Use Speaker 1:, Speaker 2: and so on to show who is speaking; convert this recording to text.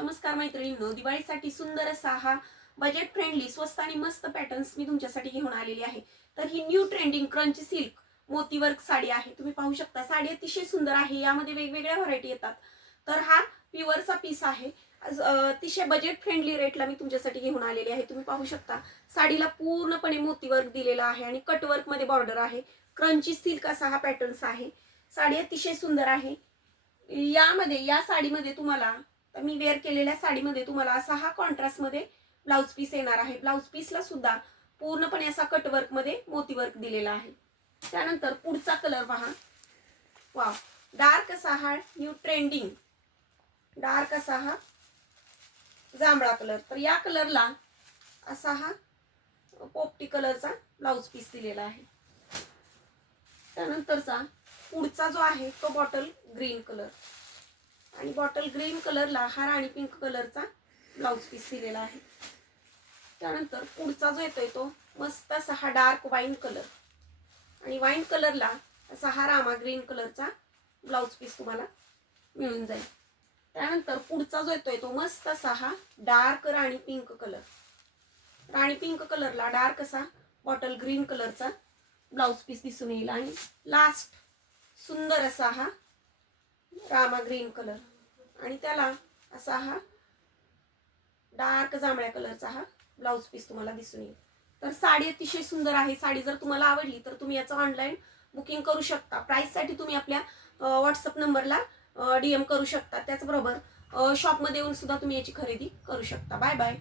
Speaker 1: नमस्कार मैत्रिणींनो दिवाळीसाठी सुंदर असा हा बजेट फ्रेंडली स्वस्त आणि मस्त पॅटर्न्स मी तुमच्यासाठी घेऊन आलेली आहे. तर ही न्यू ट्रेंडिंग क्रंच सिल्क मोतीवर्क साडी आहे. तुम्ही पाहू शकता साडी अतिशय सुंदर आहे. यामध्ये वेगवेगळ्या व्हरायटी येतात. तर हा प्युअरचा पीस आहे. अतिशय बजेट फ्रेंडली रेटला मी तुमच्यासाठी घेऊन आलेली आहे. तुम्ही पाहू शकता साडीला पूर्णपणे मोतीवर्क दिलेला आहे आणि कटवर्कमध्ये बॉर्डर आहे. क्रंची सिल्क असा हा पॅटर्न्स आहे. साडी अतिशय सुंदर आहे. यामध्ये या साडीमध्ये तुम्हाला तर मी वेअर केलेल्या साडीमध्ये तुम्हाला असा हा कॉन्ट्रास्टमध्ये ब्लाऊज पीस येणार आहे. ब्लाऊज पीसला सुद्धा पूर्णपणे असा कटवर्कमध्ये मोतीवर्क दिलेला आहे. त्यानंतर पुढचा कलर पहा. वा डार्क असा हा न्यू ट्रेंडिंग डार्क असा हा जांभळा कलर तर या कलरला असा हा पोपटी कलरचा ब्लाऊज पीस दिलेला आहे. त्यानंतरचा पुढचा जो आहे तो बॉटल ग्रीन कलर आणि बॉटल ग्रीन कलरला हा राणी पिंक कलरचा ब्लाऊज पीस दिलेला आहे. त्यानंतर पुढचा जो येतोय तो मस्त असा हा डार्क वाईन कलर. आणि वाईन कलरला असा हा रामा ग्रीन कलरचा ब्लाऊज पीस तुम्हाला मिळून जाईल. त्यानंतर पुढचा जो येतोय तो मस्त असा हा डार्क राणी पिंक कलर. राणी पिंक कलरला डार्क असा बॉटल ग्रीन कलरचा ब्लाऊज पीस दिसून येईल. आणि लास्ट सुंदर असा हा रामा ग्रीन कलर. आणि त्याला असा हा डार्क जांभळ्या कलरचा हा ब्लाऊज पीस तुम्हाला दिसून येईल. तर साडी अतिशय सुंदर आहे. साडी जर तुम्हाला आवडली तर तुम्ही याचं ऑनलाईन बुकिंग करू शकता. प्राईससाठी तुम्ही आपल्या व्हॉट्सअप नंबरला डी एम करू शकता. त्याचबरोबर शॉपमध्ये येऊन सुद्धा तुम्ही याची खरेदी करू शकता. Bye bye